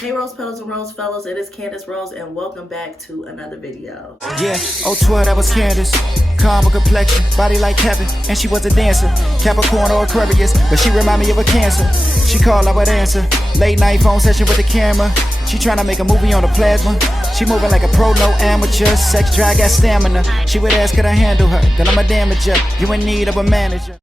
Hey Rose Petals and Rose Fellows, it is Candace Rose and welcome back to another video. Yeah, 012, that was Candace. Calm with complexion, body like heaven, and she was a dancer. Capricorn or Aquarius, but she remind me of a Cancer. She called, I would answer. Late night phone session with the camera. She tryna make a movie on the plasma. She moving like a pro, no amateur. Sex drive, got stamina. She would ask, could I handle her? Then I'm a damager. You in need of a manager.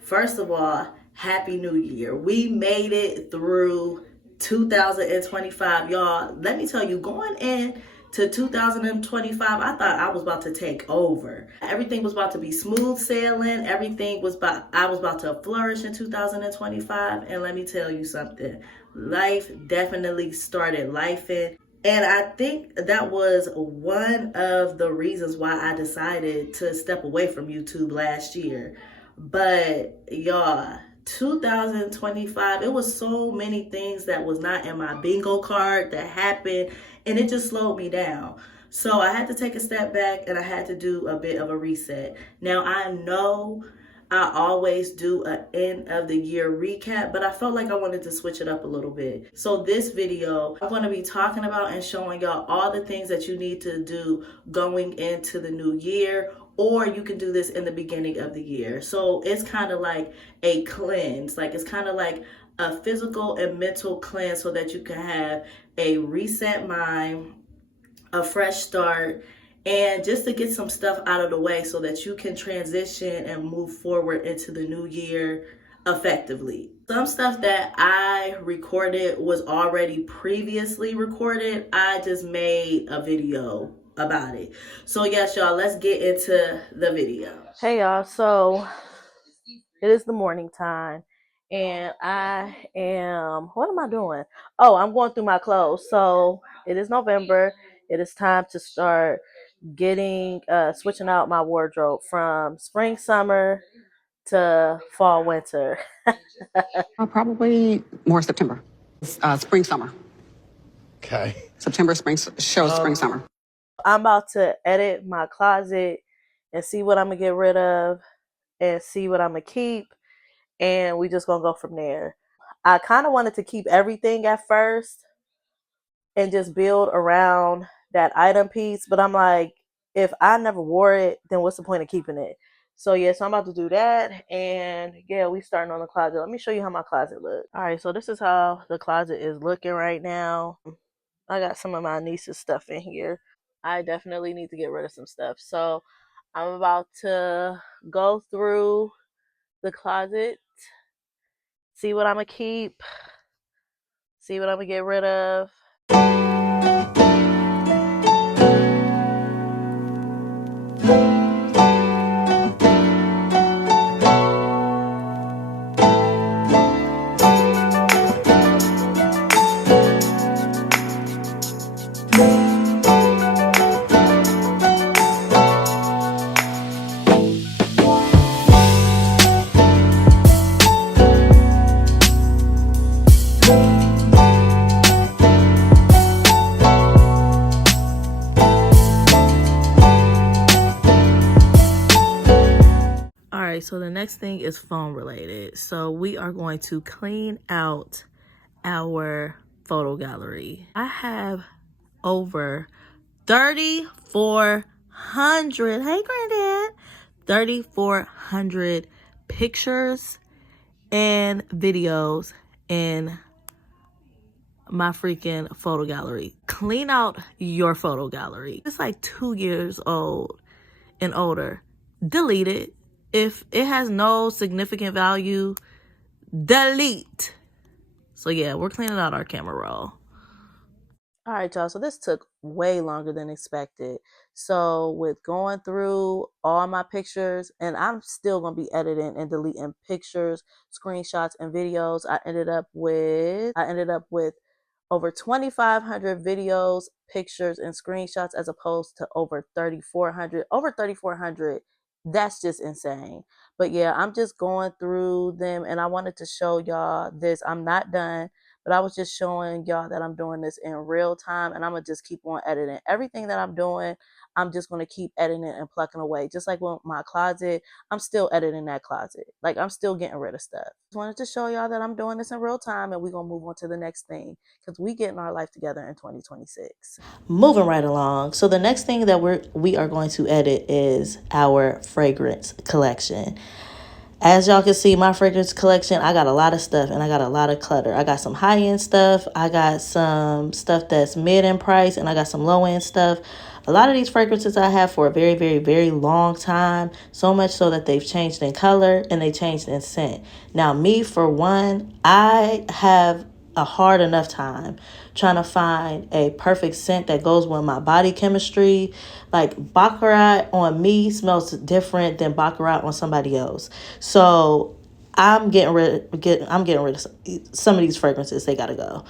First of all, Happy New Year. We made it through 2025, y'all. Let me tell you, going in to 2025, I thought I was about to take over. Everything was about to be smooth sailing. I was about to flourish in 2025. And let me tell you something. Life definitely started lifing. And I think that was one of the reasons why I decided to step away from YouTube last year. But y'all, 2025, it was so many things that was not in my bingo card that happened, and it just slowed me down. So I had to take a step back and I had to do a bit of a reset. Now I know I always do an end of the year recap, but I felt like I wanted to switch it up a little bit. So this video, I'm going to be talking about and showing y'all all the things that you need to do going into the new year, or you can do this in the beginning of the year. So it's kind of like a cleanse. Like it's kind of like a physical and mental cleanse so that you can have a reset mind, a fresh start, and just to get some stuff out of the way so that you can transition and move forward into the new year effectively. Some stuff that I recorded was already previously recorded. I just made a video about it. So yes, y'all, let's get into the video. Hey y'all, so it is the morning time and what am I doing? Oh, I'm going through my clothes. So it is November. It is time to start getting switching out my wardrobe from spring summer to fall winter. Probably more September. Spring summer. Okay. September spring shows spring summer. I'm about to edit my closet and see what I'm gonna get rid of and see what I'm gonna keep, and we just gonna go from there. I kind of wanted to keep everything at first and just build around that item piece, but I'm like, if I never wore it, then what's the point of keeping it? So yeah, so I'm about to do that, and yeah, we starting on the closet. Let me show you how my closet looks. All right, so this is how the closet is looking right now. I got some of my niece's stuff in here. I definitely need to get rid of some stuff. So I'm about to go through the closet, see what I'm gonna keep, see what I'm gonna get rid of. So the next thing is phone related. So we are going to clean out our photo gallery. I have over 3,400, hey granddad, 3,400 pictures and videos in my freaking photo gallery. Clean out your photo gallery. It's like 2 years old and older. Delete it. If it has no significant value, delete. So yeah, we're cleaning out our camera roll. All right, y'all. So this took way longer than expected. So with going through all my pictures, and I'm still going to be editing and deleting pictures, screenshots, and videos, I ended up with over 2,500 videos, pictures, and screenshots as opposed to over 3,400. Over 3,400, that's just insane. But yeah, I'm just going through them, and I wanted to show y'all this. I'm not done, but I was just showing y'all that I'm doing this in real time, and I'm gonna just keep on editing. Everything that I'm doing, I'm just gonna keep editing and plucking away. Just like with my closet, I'm still editing that closet. Like, I'm still getting rid of stuff. Just wanted to show y'all that I'm doing this in real time, and we're gonna move on to the next thing because we getting our life together in 2026. Moving right along. So the next thing that we are going to edit is our fragrance collection. As y'all can see, my fragrance collection, I got a lot of stuff and I got a lot of clutter. I got some high-end stuff. I got some stuff that's mid in price, and I got some low-end stuff. A lot of these fragrances I have for a very, very, very long time. So much so that they've changed in color and they changed in scent. Now, me, for one, I have a hard enough time trying to find a perfect scent that goes with my body chemistry. Like, Baccarat on me smells different than Baccarat on somebody else. So I'm getting rid of some of these fragrances. They gotta go.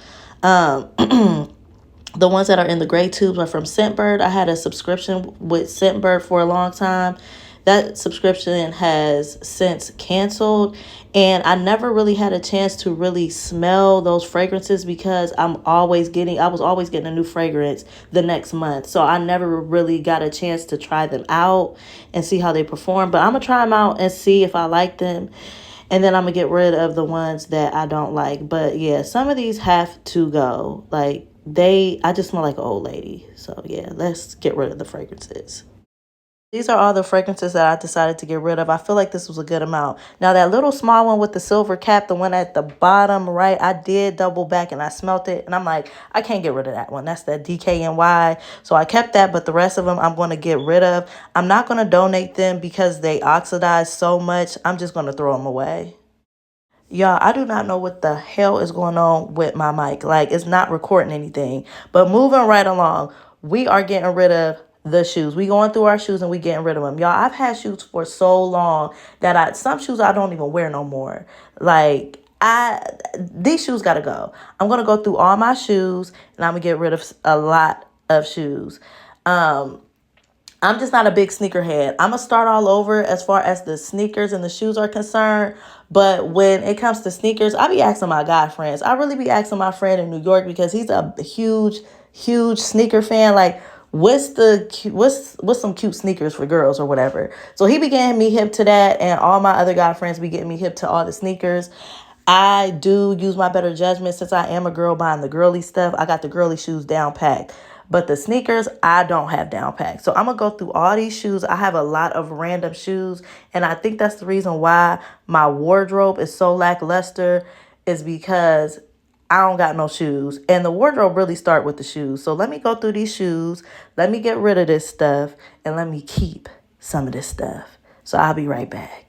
The ones that are in the gray tubes are from Scentbird. I had a subscription with Scentbird for a long time. That subscription has since canceled, and I never really had a chance to really smell those fragrances because I was always getting a new fragrance the next month. So I never really got a chance to try them out and see how they perform. But I'm going to try them out and see if I like them. And then I'm going to get rid of the ones that I don't like. But yeah, some of these have to go. Like, I just smell like an old lady. So yeah, let's get rid of the fragrances. These are all the fragrances that I decided to get rid of. I feel like this was a good amount. Now, that little small one with the silver cap, the one at the bottom right, I did double back and I smelt it. And I'm like, I can't get rid of that one. That's the DKNY. So I kept that, but the rest of them I'm going to get rid of. I'm not going to donate them because they oxidize so much. I'm just going to throw them away. Y'all, I do not know what the hell is going on with my mic. Like, it's not recording anything. But moving right along, we are getting rid of the shoes. We going through our shoes and we getting rid of them. Y'all, I've had shoes for so long that some shoes I don't even wear no more. Like, these shoes gotta go. I'm gonna go through all my shoes and I'm gonna get rid of a lot of shoes. I'm just not a big sneakerhead. I'm going to start all over as far as the sneakers and the shoes are concerned. But when it comes to sneakers, I be asking my guy friends. I really be asking my friend in New York because he's a huge, huge sneaker fan. Like, what's some cute sneakers for girls or whatever. So he be getting me hip to that, and all my other guy friends be getting me hip to all the sneakers. I do use my better judgment since I am a girl buying the girly stuff. I got the girly shoes down packed. But the sneakers, I don't have down packed. So I'm going to go through all these shoes. I have a lot of random shoes. And I think that's the reason why my wardrobe is so lackluster, is because I don't got no shoes. And the wardrobe really start with the shoes. So let me go through these shoes. Let me get rid of this stuff. And let me keep some of this stuff. So I'll be right back.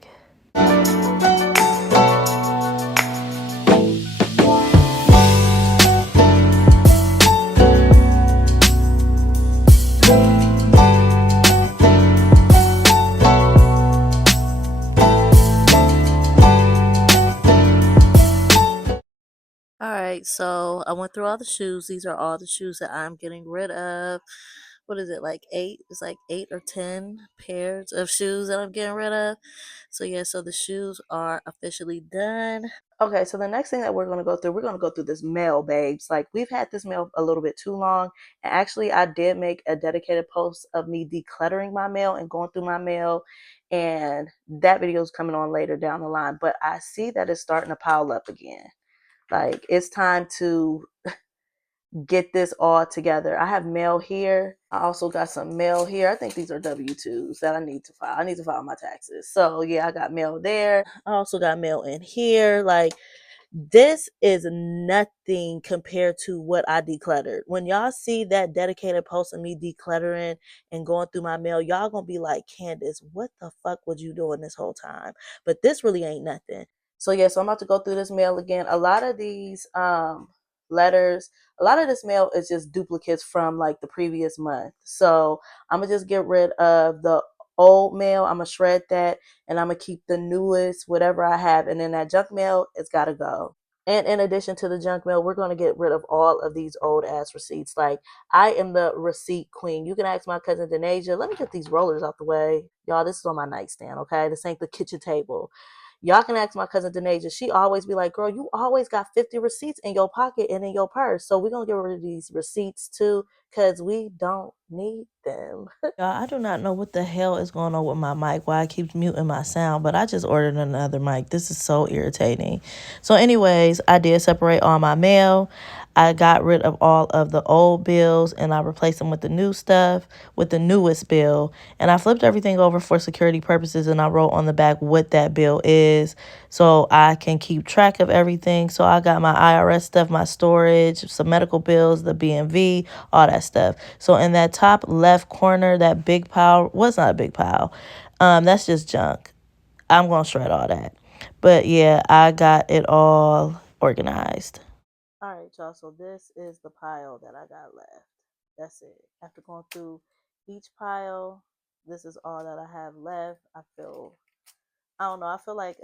So I went through all the shoes. These are all the shoes that I'm getting rid of. What is it, like 8? It's like 8 or 10 pairs of shoes that I'm getting rid of. So yeah, so the shoes are officially done. Okay, so the next thing that we're going to go through this mail, babes. Like, we've had this mail a little bit too long. And actually, I did make a dedicated post of me decluttering my mail and going through my mail. And that video is coming on later down the line. But I see that it's starting to pile up again. Like, it's time to get this all together. I have mail here. I also got some mail here. I think these are W-2s that I need to file. I need to file my taxes. So yeah, I got mail there. I also got mail in here. Like, this is nothing compared to what I decluttered. When y'all see that dedicated post of me decluttering and going through my mail, y'all gonna be like, Candace, what the fuck was you doing this whole time? But this really ain't nothing. So yeah, so I'm about to go through this mail again. A lot of these letters, a lot of this mail is just duplicates from like the previous month. So I'm gonna just get rid of the old mail. I'm gonna shred that, and I'm gonna keep the newest, whatever I have. And then that junk mail, it's gotta go. And in addition to the junk mail, we're going to get rid of all of these old ass receipts. Like, I am the receipt queen. You can ask my cousin Denasia. Let me get these rollers out the way. Y'all, this is on my nightstand, okay? This ain't the kitchen table. Y'all can ask my cousin Denasia. She always be like, girl, you always got 50 receipts in your pocket and in your purse. So we're going to get rid of these receipts too because we don't need them. Y'all, I do not know what the hell is going on with my mic, why I keep muting my sound, but I just ordered another mic. This is so irritating. So anyways, I did separate all my mail. I got rid of all of the old bills and I replaced them with the new stuff, with the newest bill. And I flipped everything over for security purposes and I wrote on the back what that bill is so I can keep track of everything. So I got my IRS stuff, my storage, some medical bills, the BMV, all that stuff. So in that top left corner, that big pile, well, it's not a big pile. That's just junk. I'm going to shred all that. But yeah, I got it all organized. All right, y'all. So this is the pile that I got left. That's it. After going through each pile, this is all that I have left. I don't know. I feel like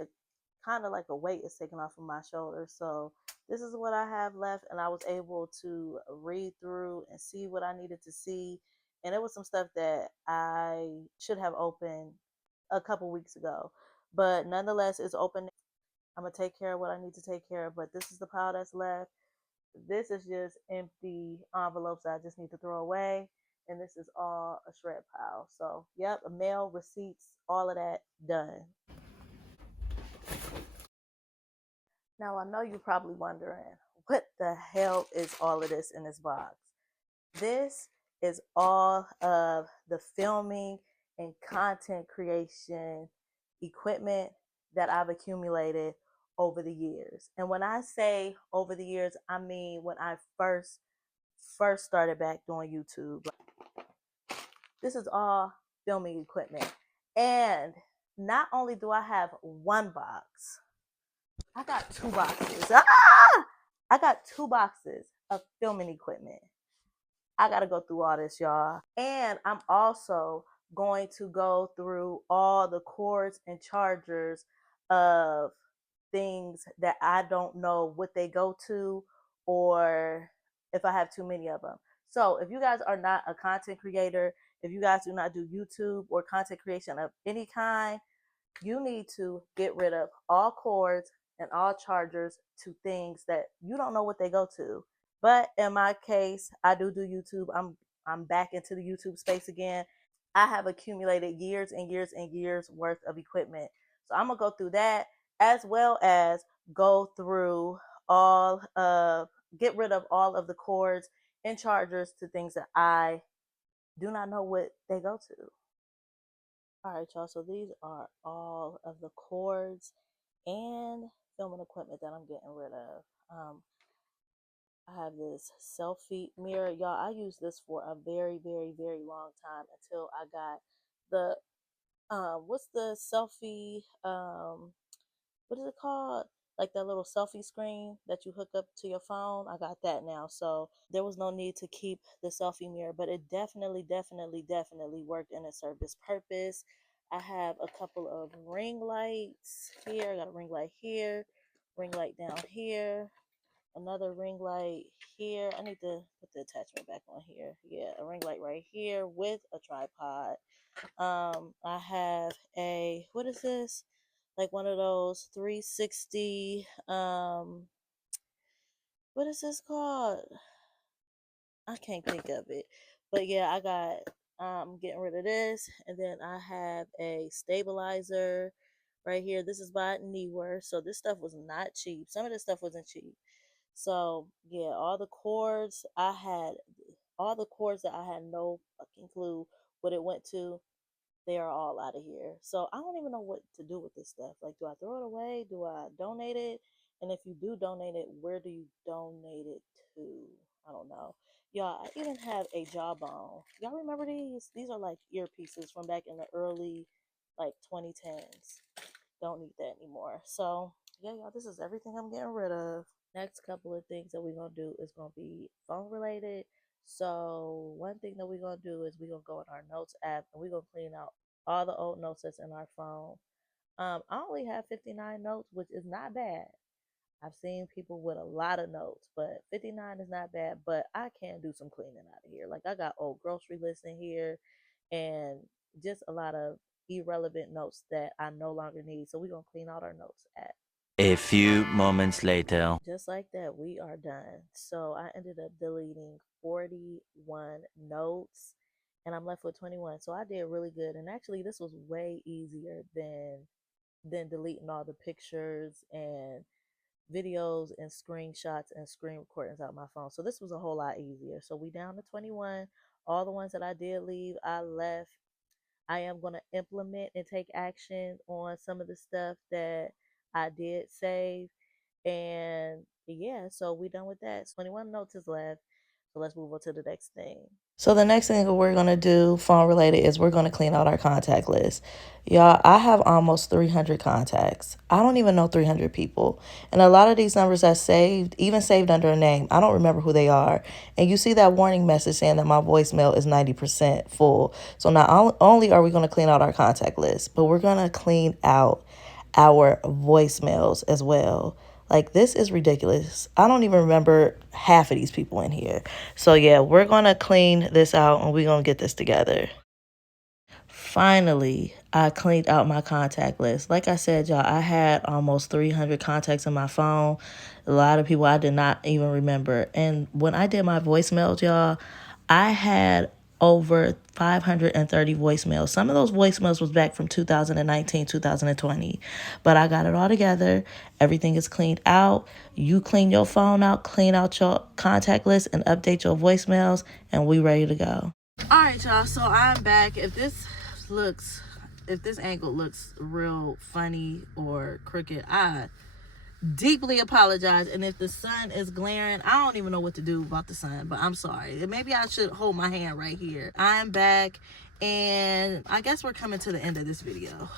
kind of like a weight is taken off of my shoulders. So this is what I have left, and I was able to read through and see what I needed to see. And it was some stuff that I should have opened a couple weeks ago, but nonetheless, it's open. I'm gonna take care of what I need to take care of. But this is the pile that's left. This is just empty envelopes that I just need to throw away. And this is all a shred pile. So, yep, mail, receipts, all of that done. Now, I know you're probably wondering, what the hell is all of this in this box? This is all of the filming and content creation equipment that I've accumulated over the years. And when I say over the years, I mean when I first started back doing YouTube. This is all filming equipment. And not only do I have one box, I got two boxes. I got two boxes of filming equipment. I got to go through all this, y'all. And I'm also going to go through all the cords and chargers of things that I don't know what they go to or if I have too many of them. So if you guys are not a content creator, if you guys do not do YouTube or content creation of any kind, you need to get rid of all cords and all chargers to things that you don't know what they go to. But in my case, I do YouTube. I'm back into the YouTube space again. I have accumulated years and years and years worth of equipment. So I'm gonna go through that as well as go through get rid of all of the cords and chargers to things that I do not know what they go to. All right, y'all. So these are all of the cords and filming equipment that I'm getting rid of. I have this selfie mirror. Y'all, I used this for a very, very, very long time until I got the what's the selfie what is it called? Like that little selfie screen that you hook up to your phone. I got that now. So there was no need to keep the selfie mirror, but it definitely, definitely, definitely worked and it served its purpose. I have a couple of ring lights here. I got a ring light here, ring light down here, another ring light here. I need to put the attachment back on here. Yeah, a ring light right here with a tripod. I have what is this? Like one of those 360 what is this called? I can't think of it. But yeah, I got getting rid of this, and then I have a stabilizer right here. This is by Neewer. So this stuff was not cheap. Some of this stuff wasn't cheap. So yeah, all the cords that I had no fucking clue what it went to, they are all out of here. So I don't even know what to do with this stuff. Like, do I throw it away? Do I donate it? And if you do donate it, where do you donate it to? I don't know. Y'all, I even have a jawbone. Y'all remember these? These are like earpieces from back in the early like 2010s. Don't need that anymore. So yeah, y'all, this is everything I'm getting rid of. Next couple of things that we're gonna do is gonna be phone related. So one thing that we're gonna do is we're gonna go in our notes app and we're gonna clean out all the old notes that's in our phone. I only have 59 notes, which is not bad. I've seen people with a lot of notes, but 59 is not bad. But I can do some cleaning out of here. Like I got old grocery lists in here and just a lot of irrelevant notes that I no longer need. So we're going to clean out our notes app. A few moments later. Just like that, we are done. So I ended up deleting 41 notes and I'm left with 21. So I did really good. And actually, this was way easier than deleting all the pictures and videos and screenshots and screen recordings out my phone. So this was a whole lot easier. So we down to 21. All the ones that I did leave, I left. I am going to implement and take action on some of the stuff that I did save. And yeah, so we done with that. 21 notes is left. So let's move on to the next thing. So the next thing that we're going to do, phone related, is we're going to clean out our contact list. Y'all, I have almost 300 contacts. I don't even know 300 people. And a lot of these numbers I saved, even saved under a name, I don't remember who they are. And you see that warning message saying that my voicemail is 90% full. So not only are we going to clean out our contact list, but we're going to clean out our voicemails as well. Like, this is ridiculous. I don't even remember half of these people in here. So yeah, we're going to clean this out and we're going to get this together. Finally, I cleaned out my contact list. Like I said, y'all, I had almost 300 contacts in my phone. A lot of people I did not even remember. And when I did my voicemails, y'all, I had over 530 voicemails. Some of those voicemails was back from 2019, 2020. But I got it all together. Everything is cleaned out. You clean your phone out, clean out your contact list, and update your voicemails, and we ready to go. All right, y'all. So I'm back. If this angle looks real funny or crooked, I deeply apologize. And if the sun is glaring, I don't even know what to do about the sun, but I'm sorry. Maybe I should hold my hand right here. I'm back, and I guess we're coming to the end of this video.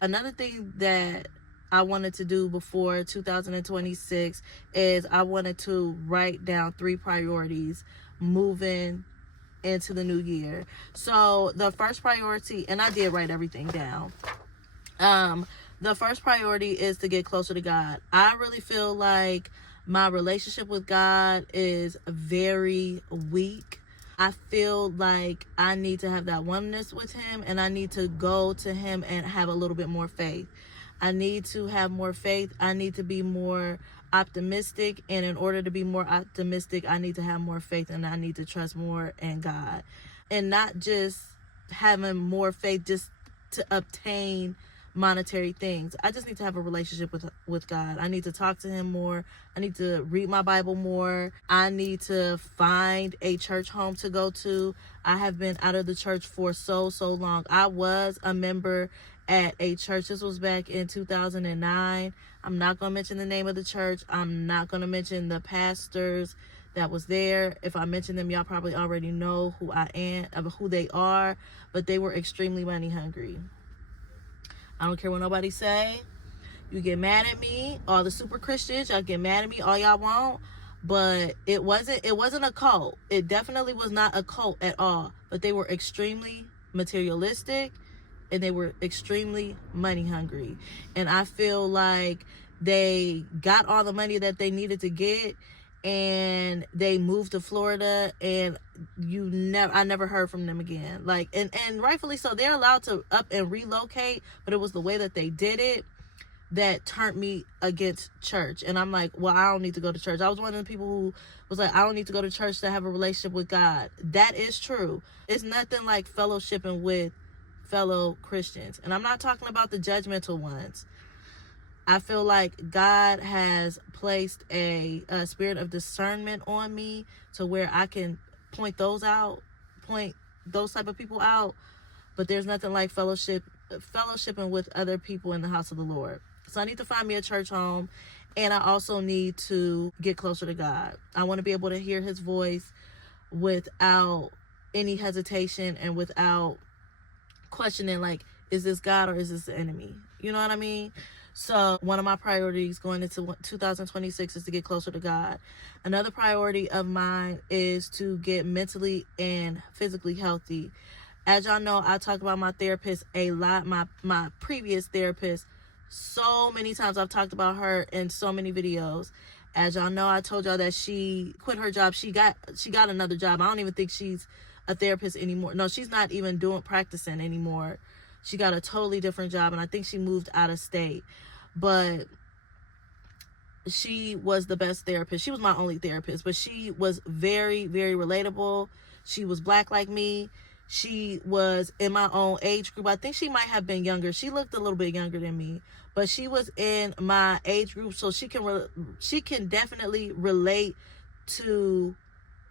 Another thing that I wanted to do before 2026 is I wanted to write down 3 priorities moving into the new year. So the first priority, and I did write everything down. The first priority is to get closer to God. I really feel like my relationship with God is very weak. I feel like I need to have that oneness with him, and I need to go to him and have a little bit more faith. I need to have more faith. I need to be more optimistic, and in order to be more optimistic, I need to have more faith, and I need to trust more in God, and not just having more faith just to obtain monetary things. I just need to have a relationship with God. I need to talk to him more. I need to read my Bible more. I need to find a church home to go to. I have been out of the church for so long. I was a member at a church. This was back in 2009. I'm not going to mention the name of the church. I'm not going to mention the pastors that was there. If I mention them, y'all probably already know who I am, who they are, but they were extremely money hungry. I don't care what nobody say. You get mad at me, all the super Christians, y'all get mad at me all y'all want, but it wasn't a cult. It definitely was not a cult at all, but they were extremely materialistic, and they were extremely money hungry. And I feel like they got all the money that they needed to get, and they moved to Florida, and I never heard from them again. Like, and rightfully so, they're allowed to up and relocate, but it was the way that they did it that turned me against church. And I'm like, well, I don't need to go to church. I was one of the people who was like, I don't need to go to church to have a relationship with God. That is true. It's nothing like fellowshipping with fellow Christians. And I'm not talking about the judgmental ones. I feel like God has placed a spirit of discernment on me to where I can point those type of people out. But there's nothing like fellowshipping with other people in the house of the Lord. So I need to find me a church home, and I also need to get closer to God. I want to be able to hear his voice without any hesitation and without questioning, like, is this God or is this the enemy? You know what I mean? So one of my priorities going into 2026 is to get closer to God. Another priority of mine is to get mentally and physically healthy. As y'all know, I talk about my therapist a lot, my previous therapist. So many times I've talked about her in so many videos. As y'all know, I told y'all that she quit her job. She got another job. I don't even think she's a therapist anymore. No, she's not even practicing anymore. She got a totally different job, and I think she moved out of state. But she was the best therapist. She was my only therapist, but she was very, very relatable. She was Black like me. She was in my own age group. I think she might have been younger. She looked a little bit younger than me, but she was in my age group, so she can definitely relate to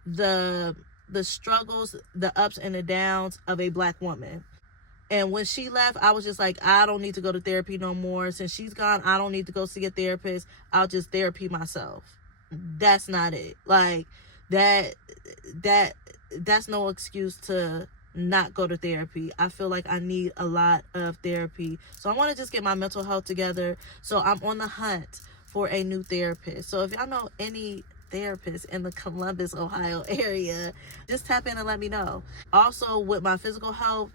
the struggles, the ups and the downs of a Black woman. And when she left, I was just like, I don't need to go to therapy no more. Since she's gone, I don't need to go see a therapist. I'll just therapy myself. That's not it. Like, that's no excuse to not go to therapy. I feel like I need a lot of therapy. So I want to just get my mental health together. So I'm on the hunt for a new therapist. So if y'all know any therapists in the Columbus, Ohio area, just tap in and let me know. Also, with my physical health,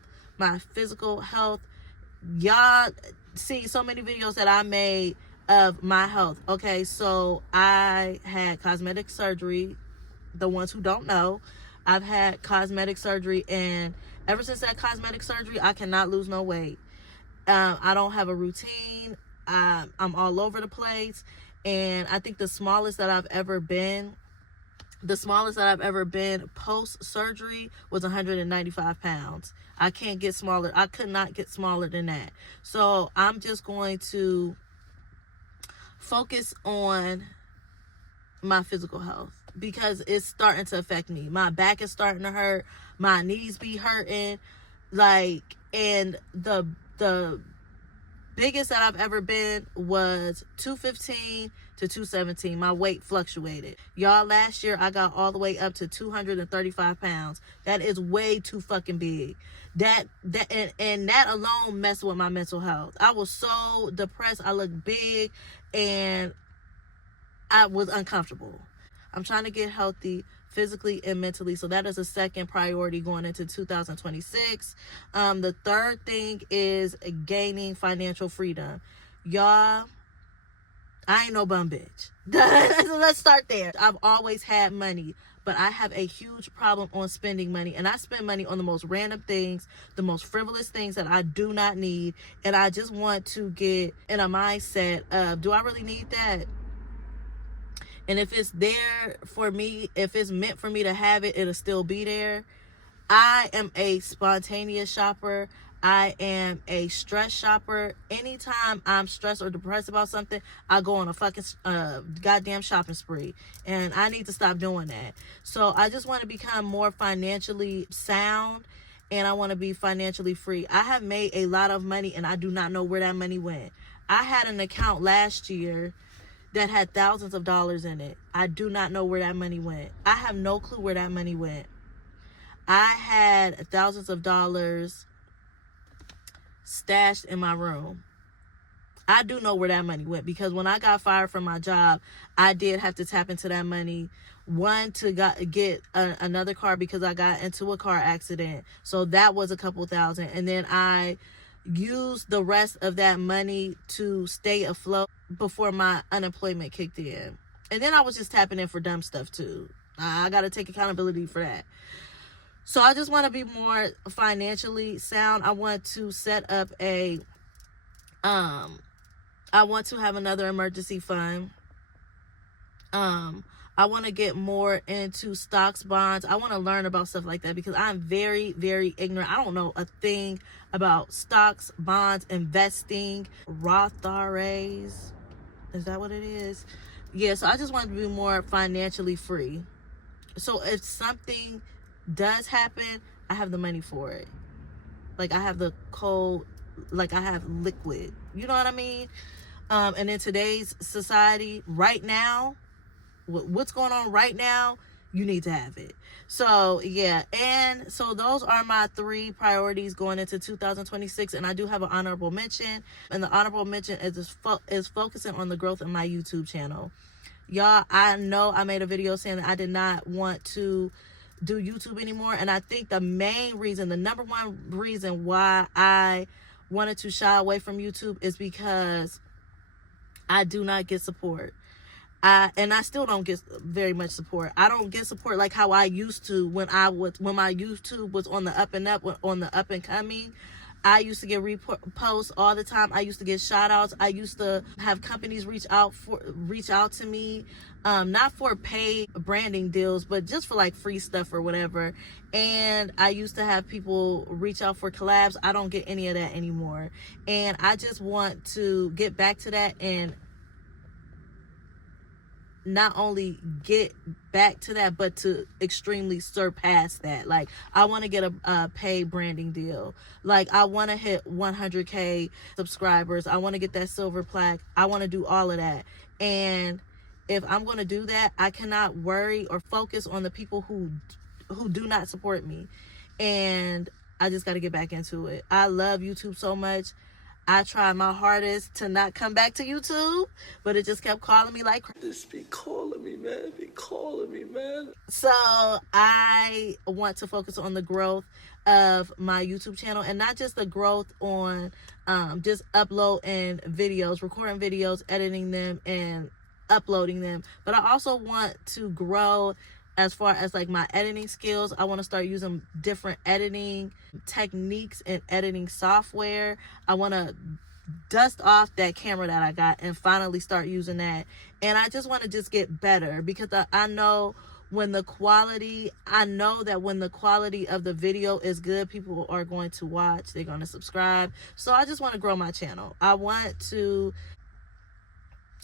y'all see so many videos that I made of my health. Okay, so I had cosmetic surgery. The ones who don't know, I've had cosmetic surgery, and ever since that cosmetic surgery, I cannot lose no weight. I don't have a routine. I'm all over the place, and I think the smallest that I've ever been post surgery was 195 pounds. I can't get smaller. I could not get smaller than that. So I'm just going to focus on my physical health because it's starting to affect me. My back is starting to hurt. My knees be hurting. And the biggest that I've ever been was 215 to 217. My weight fluctuated. Y'all, last year I got all the way up to 235 pounds. That is way too fucking big. That alone messed with my mental health. I was so depressed. I looked big and I was uncomfortable. I'm trying to get healthy physically and mentally. So that is a second priority going into 2026. The third thing is gaining financial freedom. Y'all, I ain't no bum bitch. Let's start there. I've always had money, but I have a huge problem on spending money. And I spend money on the most random things, the most frivolous things that I do not need. And I just want to get in a mindset of, do I really need that? And if it's there for me, if it's meant for me to have it, it'll still be there. I am a spontaneous shopper. I am a stress shopper. Anytime I'm stressed or depressed about something, I go on a fucking goddamn shopping spree. And I need to stop doing that. So I just want to become more financially sound, and I want to be financially free. I have made a lot of money, and I do not know where that money went. I had an account last year that had thousands of dollars in it. I do not know where that money went. I have no clue where that money went. I had thousands of dollars stashed in my room. I do know where that money went because when I got fired from my job, I did have to tap into that money. One, to get another car because I got into a car accident. So that was a couple thousand. And then I used the rest of that money to stay afloat before my unemployment kicked in. And then I was just tapping in for dumb stuff too. I got to take accountability for that. So I just want to be more financially sound. I want to set up I want to have another emergency fund. I want to get more into stocks, bonds. I want to learn about stuff like that because I'm very, very ignorant. I don't know a thing about stocks, bonds, investing, Roth IRAs. Is that what it is? Yeah, so I just want to be more financially free. So if something does happen, I have the money for it. Like I have the cold, like I have liquid. You know what I mean? And in today's society, right now, what's going on right now, you need to have it. So yeah, and so those are my 3 priorities going into 2026. And I do have an honorable mention, and the honorable mention is focusing on the growth of my YouTube channel. Y'all, I know I made a video saying that I did not want to do YouTube anymore, and I think the main reason, the number one reason why I wanted to shy away from YouTube is because I do not get support. And I still don't get very much support. I don't get support like how I used to when my YouTube was on the up and up, on the up and coming. I used to get reposts all the time. I used to get shout outs. I used to have companies reach out to me, not for paid branding deals, but just for like free stuff or whatever. And I used to have people reach out for collabs. I don't get any of that anymore. And I just want to get back to that, and not only get back to that, but to extremely surpass that. Like, I want to get a paid branding deal. Like, I want to hit 100K subscribers. I want to get that silver plaque. I want to do all of that. And if I'm going to do that, I cannot worry or focus on the people who do not support me. And I just got to get back into it. I love YouTube so much. I tried my hardest to not come back to YouTube, but it just kept calling me like crazy. This be calling me, man. Be calling me, man. So I want to focus on the growth of my YouTube channel, and not just the growth on just uploading videos, recording videos, editing them, and uploading them. But I also want to grow as far as like my editing skills. I want to start using different editing techniques and editing software. I want to dust off that camera that I got and finally start using that. And I just want to just get better, because I know when the quality of the video is good, people are going to watch, they're going to subscribe. So I just want to grow my channel. I want to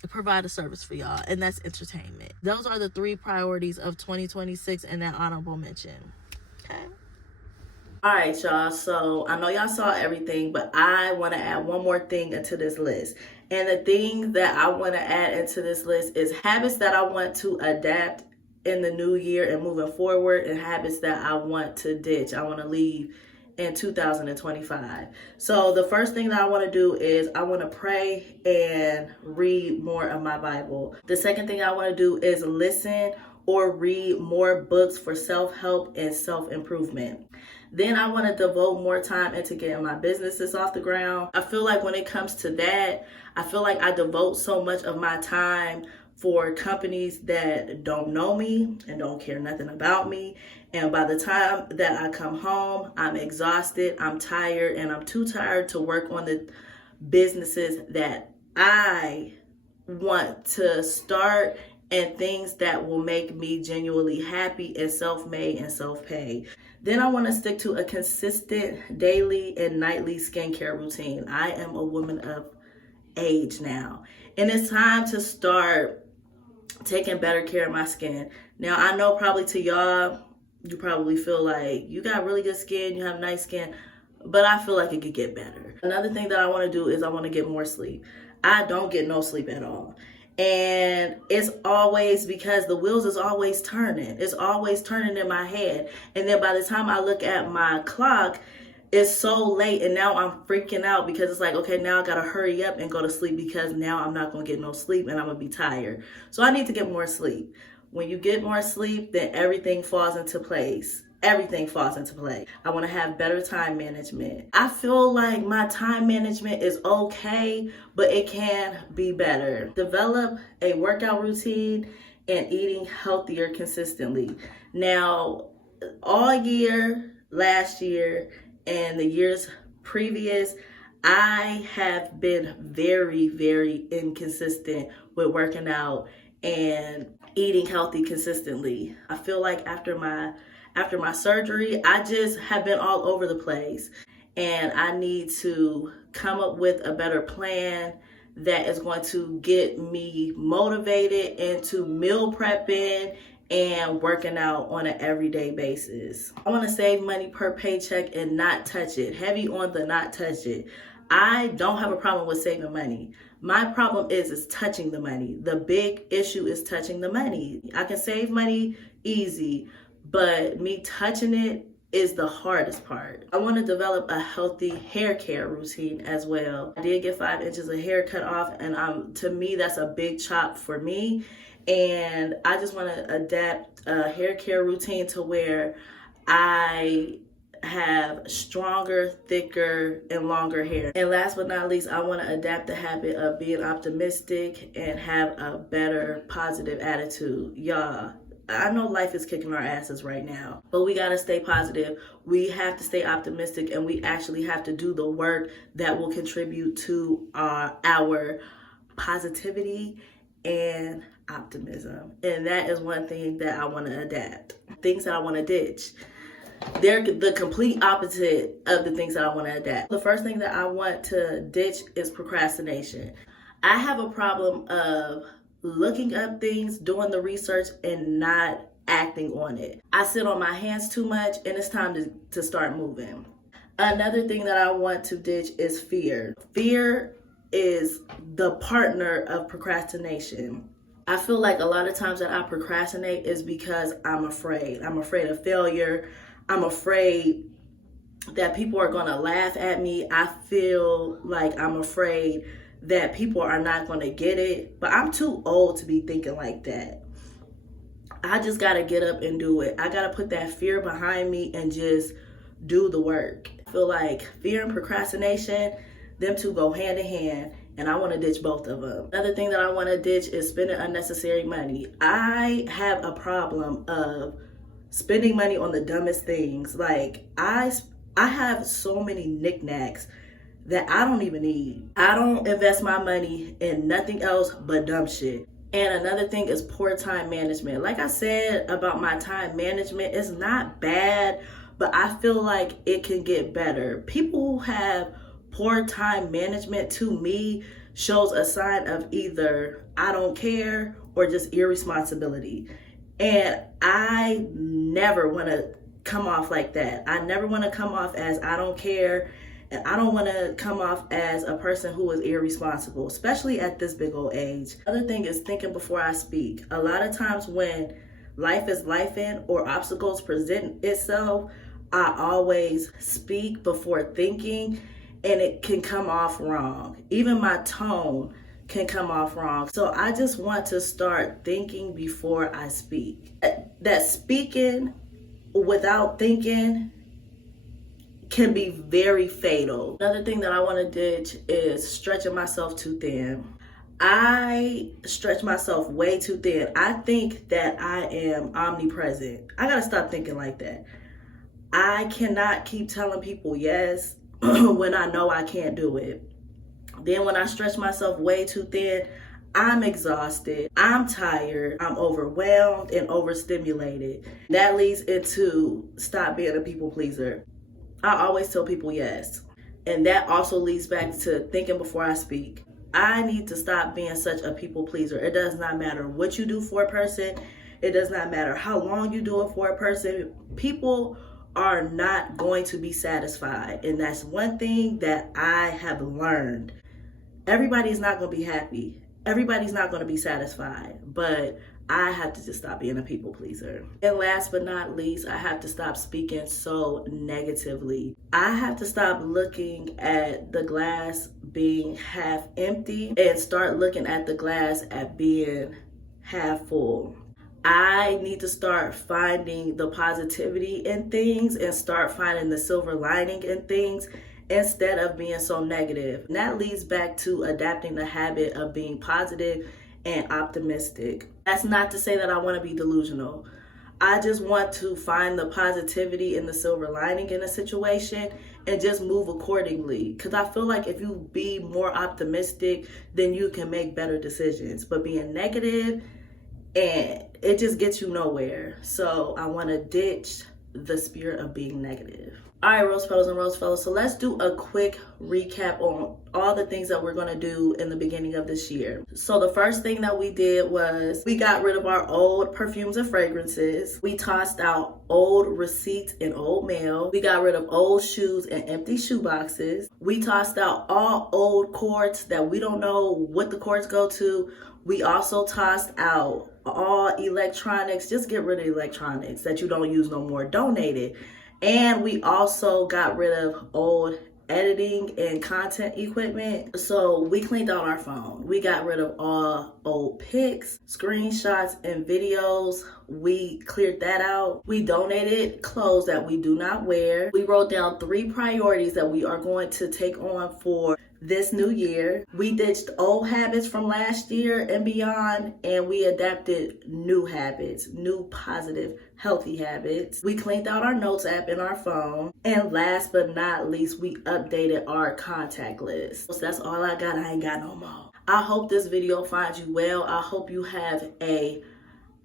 provide a service for y'all, and that's entertainment. Those are the 3 priorities of 2026 and that honorable mention. Okay. All right, y'all. So I know y'all saw everything, but I want to add one more thing into this list. And the thing that I want to add into this list is habits that I want to adapt in the new year and moving forward, and habits that I want to ditch, I want to leave in 2025. So the first thing that I want to do is I want to pray and read more of my Bible. The second thing I want to do is listen or read more books for self-help and self-improvement. Then I want to devote more time into getting my businesses off the ground. I feel like when it comes to that, I feel like I devote so much of my time for companies that don't know me and don't care nothing about me. And by the time that I come home, I'm exhausted, I'm tired, and I'm too tired to work on the businesses that I want to start and things that will make me genuinely happy and self-made and self-pay. Then I want to stick to a consistent daily and nightly skincare routine. I am a woman of age now, and it's time to start taking better care of my skin. Now, I know probably to y'all, you probably feel like you got really good skin, you have nice skin, but I feel like it could get better. Another thing that I want to do is I want to get more sleep. I don't get no sleep at all. And it's always because the wheels is always turning. It's always turning in my head. And then by the time I look at my clock, it's so late, and now I'm freaking out because it's like, okay, now I gotta hurry up and go to sleep because now I'm not gonna get no sleep and I'm gonna be tired. So I need to get more sleep. When you get more sleep, then everything falls into place. Everything falls into play. I want to have better time management. I feel like my time management is okay, but it can be better. Develop a workout routine and eating healthier consistently. Now, all year, last year, and the years previous, I have been very, very inconsistent with working out and eating healthy consistently. I feel like after my surgery, I just have been all over the place, and I need to come up with a better plan that is going to get me motivated into meal prepping and working out on an everyday basis. I want to save money per paycheck and not touch it. Heavy on the not touch it. I don't have a problem with saving money. My problem is touching the money. The big issue is touching the money. I can save money easy, but me touching it is the hardest part. I want to develop a healthy hair care routine as well. I did get 5 inches of hair cut off, and to me, that's a big chop for me. And I just want to adapt a hair care routine to where I have stronger, thicker, and longer hair. And last but not least, I want to adapt the habit of being optimistic and have a better positive attitude. Y'all, I know life is kicking our asses right now, but we got to stay positive. We have to stay optimistic, and we actually have to do the work that will contribute to our positivity and optimism. And that is one thing that I want to adapt. Things that I want to ditch. They're the complete opposite of the things that I want to adapt. The first thing that I want to ditch is procrastination. I have a problem of looking up things, doing the research, and not acting on it. I sit on my hands too much, and it's time to start moving. Another thing that I want to ditch is fear. Fear is the partner of procrastination. I feel like a lot of times that I procrastinate is because I'm afraid. I'm afraid of failure. I'm afraid that people are going to laugh at me. I feel like I'm afraid that people are not going to get it. But I'm too old to be thinking like that. I just got to get up and do it. I got to put that fear behind me and just do the work. I feel like fear and procrastination, them two go hand in hand, and I want to ditch both of them. Another thing that I want to ditch is spending unnecessary money. I have a problem of spending money on the dumbest things. Like, I have so many knickknacks that I don't even need. I don't invest my money in nothing else but dumb shit. And another thing is poor time management. Like I said about my time management, it's not bad, but I feel like it can get better. People who have poor time management, to me, shows a sign of either I don't care or just irresponsibility. And I never want to come off like that. I never want to come off as I don't care, and I don't want to come off as a person who is irresponsible, especially at this big old age. Other thing is thinking before I speak. A lot of times when life is lifing or obstacles present itself, I always speak before thinking, and it can come off wrong. Even my tone can come off wrong. So I just want to start thinking before I speak. That speaking without thinking can be very fatal. Another thing that I want to ditch is stretching myself too thin. I stretch myself way too thin. I think that I am omnipresent. I gotta stop thinking like that. I cannot keep telling people yes when I know I can't do it. Then when I stretch myself way too thin, I'm exhausted, I'm tired, I'm overwhelmed and overstimulated. That leads into stop being a people pleaser. I always tell people yes. And that also leads back to thinking before I speak. I need to stop being such a people pleaser. It does not matter what you do for a person. It does not matter how long you do it for a person. People are not going to be satisfied. And that's one thing that I have learned. Everybody's not going to be happy. Everybody's not going to be satisfied. But I have to just stop being a people pleaser. And last but not least, I have to stop speaking so negatively. I have to stop looking at the glass being half empty and start looking at the glass at being half full. I need to start finding the positivity in things and start finding the silver lining in things instead of being so negative. And that leads back to adapting the habit of being positive and optimistic. That's not to say that I want to be delusional. I just want to find the positivity and the silver lining in a situation and just move accordingly. Because I feel like if you be more optimistic, then you can make better decisions. But being negative, and it just gets you nowhere. So I want to ditch the spirit of being negative. All right, Rose Fellows and Rose Fellows. So let's do a quick recap on all the things that we're going to do in the beginning of this year. So the first thing that we did was we got rid of our old perfumes and fragrances. We tossed out old receipts and old mail. We got rid of old shoes and empty shoe boxes. We tossed out all old cords that we don't know what the cords go to. We also tossed out all electronics. Just get rid of electronics that you don't use no more. Donate it. And we also got rid of old editing and content equipment. So we cleaned out our phone. We got rid of all old pics, screenshots, and videos. We cleared that out. We donated clothes that we do not wear. We wrote down 3 priorities that we are going to take on for this new year. We ditched old habits from last year and beyond, and we adapted new habits, new positive, healthy habits. We cleaned out our notes app in our phone. And last but not least, we updated our contact list. So that's all I got. I ain't got no more. I hope this video finds you well. I hope you have a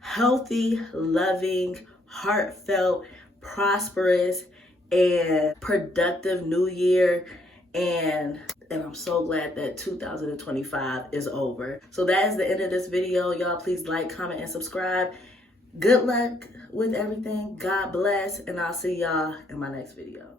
healthy, loving, heartfelt, prosperous, and productive new year. And I'm so glad that 2025 is over. So that is the end of this video. Y'all please like, comment, and subscribe. Good luck with everything. God bless. And I'll see y'all in my next video.